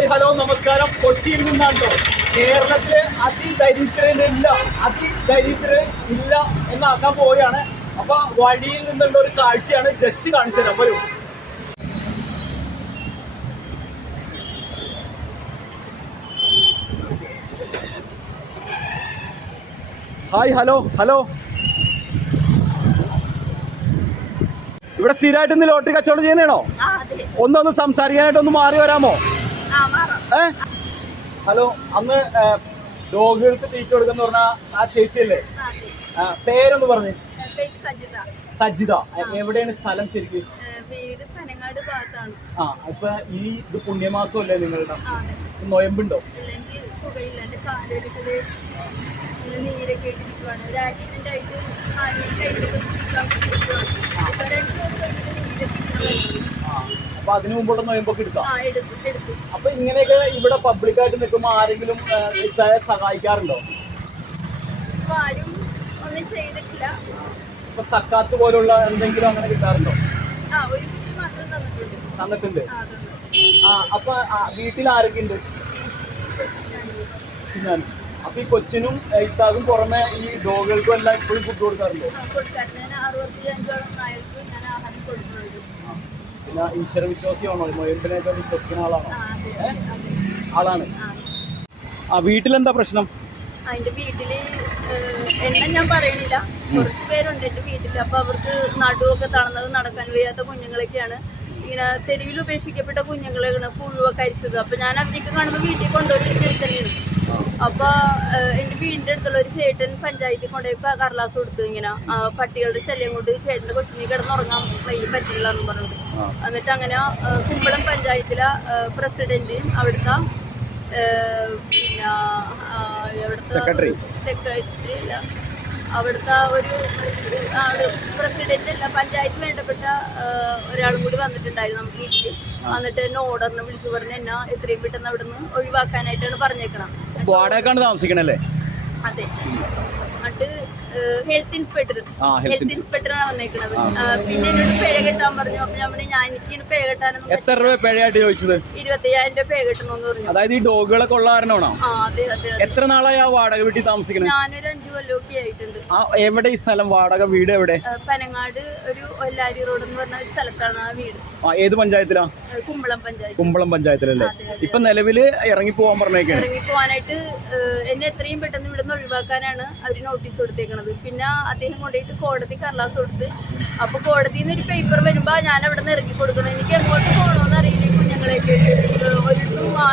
Hi hello നമസ്കാരം. കൊച്ചിയിൽ നിന്നാണ് കേരളത്തിലെ അതിദരിദ്രനില്ല അതിദരിദ്ര ഇല്ല എന്നാക്കാൻ പോവുകയാണ്. അപ്പൊ വഴിയിൽ നിന്നുള്ള ഒരു കാഴ്ചയാണ് ജസ്റ്റ് കാണിച്ചു തരാം വരൂ ഹായ് ഹലോ ഹലോ. ഇവിടെ സ്ഥിരമായിട്ട് ഇന്ന് ലോട്ടറി കച്ചവടം ചെയ്യണേണോ അതെ. ഒന്നൊന്ന് സംസാരിക്കാനായിട്ട് ഒന്ന് മാറി വരാമോ? ഹലോ അന്ന് ഡോഗുകൾക്ക് തീറ്റ കൊടുക്കുന്ന പറഞ്ഞ ആ ചേച്ചിയല്ലേ? പേരൊന്ന് പറഞ്ഞു. സജിത. എവിടെയാണ് സ്ഥലം ശരിക്കും? ആ ഇപ്പൊ ഈ ഇത് പുണ്യമാസമല്ലേ നിങ്ങളുടെ? നോയമ്പുണ്ടോ. ആ. അപ്പൊ അതിനു മുമ്പുള്ള നോയമ്പൊക്കെ എടുക്കാം അപ്പൊ ഇങ്ങനെയൊക്കെ ഇവിടെ പബ്ലിക്കായിട്ട് നിൽക്കുമ്പോൾ ആരെങ്കിലും സഹായിക്കാറുണ്ടോ? ഇപ്പൊ സക്കാത്ത് പോലുള്ള എന്തെങ്കിലും അങ്ങനെ കിട്ടാറുണ്ടോ? തന്നിട്ടുണ്ട്. ആ അപ്പൊ വീട്ടിൽ ആരൊക്കെ ഉണ്ട് ഞാൻ അപ്പൊ ഈ കൊച്ചിനും ഇത്താകും പുറമെ ഈ ഡോഗുകൾക്കും എല്ലാം ഇപ്പോഴും ഫുഡ് കൊടുക്കാറുണ്ടോ കൊടുക്കാറുണ്ട് ഞാൻ അറുപത്തി അഞ്ചോളം നായർക്ക് ഞാൻ ആഹാരം കൊടുക്കുന്നുണ്ട് ആ. പിന്നെ ഈശ്വര വിശ്വാസിയാണോ? മൊയമ്പിനെയൊക്കെ വിശ്വസിക്കുന്ന ആളാണോ? ആളാണ്. ആ. വീട്ടിലെന്താ പ്രശ്നം? അതിന്റെ വീട്ടിൽ എണ്ണം ഞാൻ പറയണില്ല. കുറച്ച് പേരുണ്ട് എന്റെ വീട്ടിൽ അപ്പൊ അവർക്ക് നടുവൊക്കെ തണുന്നത് നടക്കാൻ വയ്യാത്ത കുഞ്ഞുങ്ങളൊക്കെയാണ്. ഇങ്ങനെ തെരുവിൽ ഉപേക്ഷിക്കപ്പെട്ട കുഞ്ഞുങ്ങളാണ് പുഴുവൊക്കെ അരിച്ചത്. അപ്പൊ ഞാൻ അവരൊക്കെ കാണുമ്പോൾ വീട്ടിൽ കൊണ്ടുപോയി തന്നെയാണ്. അപ്പൊ എന്റെ വീടിന്റെ അടുത്തുള്ള ഒരു ചേട്ടൻ പഞ്ചായത്തിൽ കൊണ്ടുപോയി കർലാസ് കടലാസ് കൊടുത്തു ഇങ്ങനെ പട്ടികളുടെ ശല്യം കൊണ്ട് ചേട്ടന്റെ കൊച്ചിനെ കിടന്നുറങ്ങാൻ പറ്റില്ല എന്ന് പറഞ്ഞിട്ട്. എന്നിട്ട് അങ്ങനെ കുമ്പളം പഞ്ചായത്തിലെ പ്രസിഡന്റ് അവിടുത്തെ പിന്നെ സെക്രട്ടറി. സെക്രട്ടറി ഇല്ല. അവിടുത്തെ ഒരു ആൾ പ്രസിഡന്റ് അല്ല പഞ്ചായത്ത് വേണ്ടപ്പെട്ട ഒരാളും കൂടി വന്നിട്ടുണ്ടായിരുന്നു നമുക്ക് വീട്ടിൽ വന്നിട്ട് എന്നെ ഓർഡറിന് വിളിച്ചു പറഞ്ഞ് എന്നാ എത്രയും പെട്ടെന്ന് അവിടെ നിന്ന് ഒഴിവാക്കാനായിട്ടാണ് പറഞ്ഞേക്കണം വാടകക്കാണ് താമസിക്കണല്ലേ? അതെ. എന്നിട്ട് ഹെൽത്ത് ഇൻസ്പെക്ടർ ഹെൽത്ത് ഇൻസ്പെക്ടറാണ് വന്നേക്കുന്നത് പിന്നെ എന്നോട് പിഴ കെട്ടാൻ പറഞ്ഞു. അപ്പൊ ഞാൻ പറഞ്ഞു ഞാൻ എനിക്ക് പിഴ കെട്ടാനൊന്നും എത്ര രൂപ പിഴയായിട്ട് ചോദിച്ചത്? ഇരുപത്തയ്യായിരം രൂപ പിഴ കെട്ടണമെന്ന് പറഞ്ഞു. അതായത് ഈ ഡോഗുകളെ ഉള്ള കാരണമാണോ? അതെ അതെ അതെ. എത്ര നാളായി ആ വാടക വീട്ടിൽ താമസിക്കുന്നത് ഞാനൊരു അഞ്ചു കൊല്ലമൊക്കെ ആയിട്ടുണ്ട്. ആ എവിടെ ഈ സ്ഥലം? വാടക വീട് എവിടെ? പനങ്ങാട് ഒരു ഒല്ലാരി റോഡ് എന്ന് പറഞ്ഞ ഒരു സ്ഥലത്താണ് ആ വീട്. ആ ഏത് പഞ്ചായത്തിലാ? കുമ്പളം പഞ്ചായത്ത്. കുമ്പളം പഞ്ചായത്തിലല്ലേ? അതെ, അതെ. ഇപ്പൊ നിലവിൽ ഇറങ്ങി പോവാൻ പറഞ്ഞേക്കാണ്. ഇറങ്ങി പോവാനായിട്ട് എന്നെ എത്രയും പെട്ടെന്ന് ഇവിടുന്ന് ഒഴിവാക്കാനാണ് അവർ നോട്ടീസ് കൊടുത്തേക്കണത്. പിന്നെ അദ്ദേഹം കൊണ്ടുപോയിട്ട് കോടതി കർലാസ് കൊടുത്ത് അപ്പൊ കോടതിയിൽ നിന്ന് ഒരു പേപ്പർ വരുമ്പോ ഞാൻ അവിടെ നിന്ന് ഇറക്കി കൊടുക്കണം. എനിക്ക് എങ്ങോട്ട് പോകണമെന്ന് അറിയില്ല കുഞ്ഞുങ്ങളെയൊക്കെ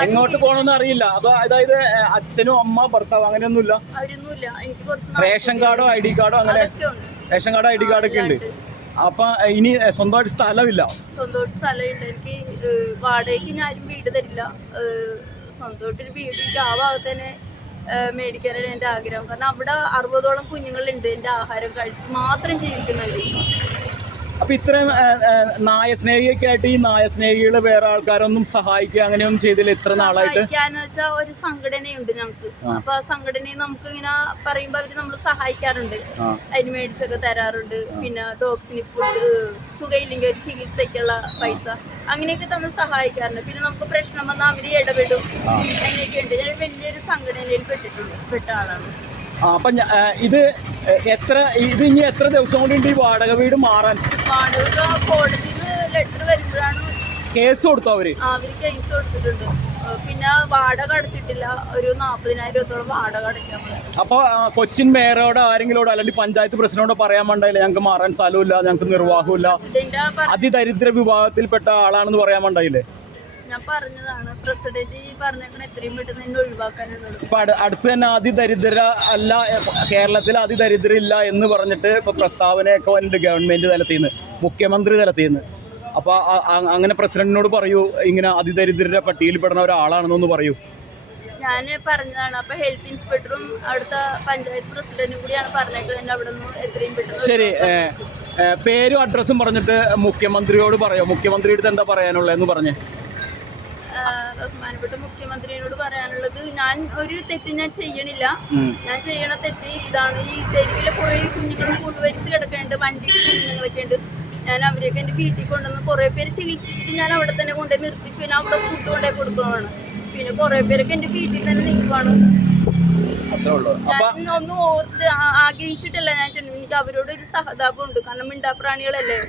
എങ്ങോട്ട് പോകണമെന്ന് അറിയില്ല. അപ്പൊ അതായത് അച്ഛനും അമ്മ ഭർത്താവ് അങ്ങനെയൊന്നുമില്ല. അവരൊന്നുമില്ല. എനിക്ക് കുറച്ച് റേഷൻ കാർഡോ ഐ ഡി കാർഡോ അങ്ങനെ റേഷൻ കാർഡോ ഐ ഡി കാർഡോ ഒക്കെ ഉണ്ട്. അപ്പൊ ഇനി സ്വന്തമായിട്ട് സ്ഥലമില്ല. സ്വന്തമായിട്ട് സ്ഥലമില്ല. എനിക്ക് വാടകയ്ക്ക് ഞാനും വീട് തരില്ല. സ്വന്തമായിട്ടൊരു വീട് ആ ഭാഗത്ത് തന്നെ മേടിക്കാനാണ് എന്റെ ആഗ്രഹം. കാരണം അവിടെ അറുപതോളം കുഞ്ഞുങ്ങളുണ്ട്. എന്റെ ആഹാരം കഴിച്ച് മാത്രം ജീവിക്കുന്നുണ്ട് അപ്പൊ ഇത്രയും നായ സ്നേഹിയൊക്കെയായിട്ട് ഈ ആയിട്ട് ഈ നായസ്നേഹികൾ വേറെ ആൾക്കാരൊന്നും സഹായിക്കുക അങ്ങനെയൊന്നും ചെയ്തില്ല ഇത്ര നാളായിട്ട്? വെച്ചാൽ ഒരു സംഘടനയുണ്ട് ഞങ്ങൾക്ക്. അപ്പൊ ആ സംഘടനയെ നമുക്ക് ഇങ്ങനെ പറയുമ്പോ അവർ നമ്മൾ സഹായിക്കാറുണ്ട്. അതിന് മേടിച്ചൊക്കെ തരാറുണ്ട്. പിന്നെ ഡോഗ്സിന് ഫുഡ് സുഖയില്ലെങ്കിൽ ചികിത്സക്കുള്ള ചികിത്സയ്ക്കുള്ള പൈസ. അങ്ങനെയൊക്കെ തന്ന് സഹായിക്കാറുണ്ട്. പിന്നെ നമുക്ക് പ്രശ്നം വന്നാൽ അവർ ഇടപെടും. അങ്ങനെയൊക്കെ ഉണ്ട് ഞാൻ വലിയൊരു സംഘടനയിൽ പെട്ടിട്ടുണ്ട്. പെട്ട ആളാണ്. അപ്പൊ ഇത് എത്ര ഇത് ഇനി എത്ര ദിവസം കൊണ്ട് ഈ വാടക വീട് മാറാൻ? വാടക കോടതിയിൽ ലെറ്റർ വരുമ്പോഴാണ് കേസ് കൊടുത്തു അവർ? അവർ കേസ് കൊടുത്തിട്ടുണ്ട്. പിന്നെ വാടക അടച്ചിട്ടില്ല. ഒരു നാൽപ്പതിനായിരം രൂപത്തോളം വാടക അടയ്ക്കാം അപ്പൊ കൊച്ചിൻ മേയറോടോ ആരെങ്കിലോടോ അല്ലെങ്കിൽ പഞ്ചായത്ത് പ്രസിഡന്റോട് പറയാൻ വേണ്ടായില്ല ഞങ്ങൾക്ക് മാറാൻ സ്ഥലമില്ല ഞങ്ങൾക്ക് നിർവാഹമില്ല അതിദരിദ്ര വിഭാഗത്തിൽപ്പെട്ട ആളാണെന്ന് പറയാൻ വേണ്ടായില്ലേ ഞാൻ പറഞ്ഞതാണ്. പ്രസിഡന്റ് ഈ പറഞ്ഞേക്കണ എത്രയും പെട്ടെന്ന് എന്നെ ഒഴിവാക്കാനാണ് ഇപ്പൊ അടു- അടുത്ത് തന്നെ അതിദരിദ്ര അല്ല കേരളത്തിൽ അതിദരിദ്ര ഇല്ല എന്ന് പറഞ്ഞിട്ട് ഇപ്പൊ പ്രസ്താവനയൊക്കെ വന്നിട്ട് ഗവൺമെന്റ് തലത്തിൽ നിന്ന് മുഖ്യമന്ത്രി തലത്തിൽ നിന്ന് അപ്പൊ ആ- ആ- അങ്ങനെ പ്രസിഡന്റിനോട് പറയൂ ഇങ്ങനെ അതിദരിദ്രരുടെ പട്ടികയിൽപ്പെടുന്ന ഒരാളാണെന്നൊന്ന് പറയൂ. ഞാൻ പറഞ്ഞതാണ് അപ്പൊ ഹെൽത്ത് ഇൻസ്പെക്ടറും അവിടുത്തെ പഞ്ചായത്ത് പ്രസിഡന്റും കൂടിയാണ് അവിടെ നിന്ന് എത്രയും പെട്ടെന്ന് ശരി പേരും അഡ്രസ്സും പറഞ്ഞിട്ട് മുഖ്യമന്ത്രിയോട് പറയോ? മുഖ്യമന്ത്രിയുടെ എന്താ പറയാനുള്ളതെന്ന് പറഞ്ഞു. ബഹുമാനപ്പെട്ട മുഖ്യമന്ത്രിയോട് പറയാനുള്ളത് ഞാൻ ഒരു തെറ്റ് ഞാൻ ചെയ്യണില്ല. ഞാൻ ചെയ്യണ തെറ്റ് ഇതാണ്. ഈ തെരുവിലെ കുറെ കുഞ്ഞുങ്ങൾ കൊണ്ടുവരിച്ച് കിടക്കേണ്ട വണ്ടി കുഞ്ഞുങ്ങളൊക്കെ ഉണ്ട് ഞാൻ അവരെയൊക്കെ എന്റെ വീട്ടിൽ കൊണ്ടുവന്ന് കുറേ പേര് ചികിത്സിച്ചിട്ട് ഞാൻ അവിടെ തന്നെ കൊണ്ടുപോയി നിർത്തി. പിന്നെ അവിടെ ഫുഡ് കൊണ്ടുപോയി കൊടുക്കുകയാണ് പിന്നെ കുറേ പേരൊക്കെ എന്റെ വീട്ടിൽ തന്നെ നിൽക്കുവാണ്. ഞാൻ ഒന്ന് ഓർത്ത് ആഗ്രഹിച്ചിട്ടല്ല ഞാൻ. എനിക്ക് അവരോട് ഒരു സഹതാപം ഉണ്ട് കാരണം മിണ്ടാപ്രാണികളല്ലേ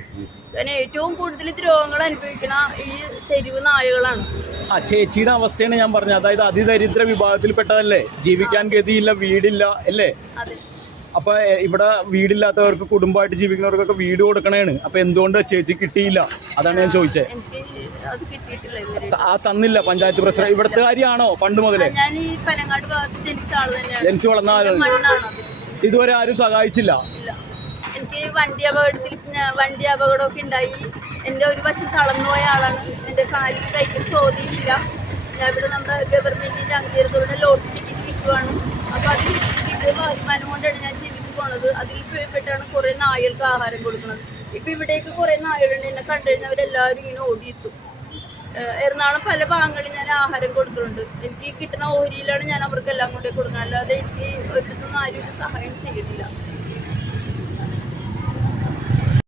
കാരണം ഏറ്റവും കൂടുതൽ ദ്രോഹങ്ങൾ അനുഭവിക്കുന്ന ഈ തെരുവ് നായകളാണ്. ആ ചേച്ചിയുടെ അവസ്ഥയാണ് ഞാൻ പറഞ്ഞത്. അതായത് അതിദരിദ്ര വിഭാഗത്തിൽപ്പെട്ടതല്ലേ? ജീവിക്കാൻ ഗതിയില്ല വീടില്ല അല്ലേ? അതെ അപ്പൊ ഇവിടെ വീടില്ലാത്തവർക്ക് കുടുംബമായിട്ട് ജീവിക്കുന്നവർക്കൊക്കെ വീട് കൊടുക്കണേണ്. അപ്പൊ എന്തുകൊണ്ട് ചേച്ചി കിട്ടിയില്ല? അതാണ് ഞാൻ ചോദിച്ചത് അത് കിട്ടിയിട്ടില്ല ഇതുവരെ. ആ തന്നില്ല പഞ്ചായത്ത് പ്രസിഡന്റ്. ഇവിടുത്തെ കാര്യമാണോ പണ്ട് മുതലേ? ഞാൻ ഈ പനങ്ങാട് ഭാഗത്ത് ജനിച്ച ആൾ തന്നെയാണ്. ജനിച്ചു വളർന്ന ആളാണ് മണ്ണാണത് ഇതുവരെ ആരും സഹായിച്ചില്ല? ഇല്ല. എനിക്ക് വണ്ടി അപകടത്തിൽ ഞാൻ വണ്ടി അപകടമൊക്കെ ഉണ്ടായി. എന്റെ ഒരു വശം തളർന്നുപോയ ആളാണ്. എന്റെ കാലിൽ കൈക്ക് ചോദ്യമില്ല. ഞാൻ ഇവിടെ നമ്മുടെ ഗവൺമെന്റിന്റെ അംഗീകാരത്തോടെ ലോട്ടറി ടിക്കറ്റ് കിട്ടുവാണ്. അപ്പോൾ അത് കിട്ടിയ വരുമാനം കൊണ്ടാണ് ഞാൻ ജീവിച്ചു പോണത്. അതിൽ പെട്ടാണ് കുറെ നായകൾക്ക് ആഹാരം കൊടുക്കുന്നത് ഇപ്പൊ ഇവിടേക്ക് കുറെ നായകളുണ്ട് എന്നെ കണ്ടു കഴിഞ്ഞാൽ അവരെല്ലാവരും ഇങ്ങനെ ഓടിയെത്തും. എറണാകുളം പല ഭാഗങ്ങളിൽ ഞാൻ ആഹാരം കൊടുക്കുന്നുണ്ട് എനിക്ക് കിട്ടുന്ന ഓരിയിലാണ് ഞാൻ അവർക്കെല്ലാം കൊണ്ടേ കൊടുക്കുന്നത് അല്ലാതെ എനിക്ക് ഒരിടത്തുനിന്ന് ആരും സഹായം ചെയ്തിട്ടില്ല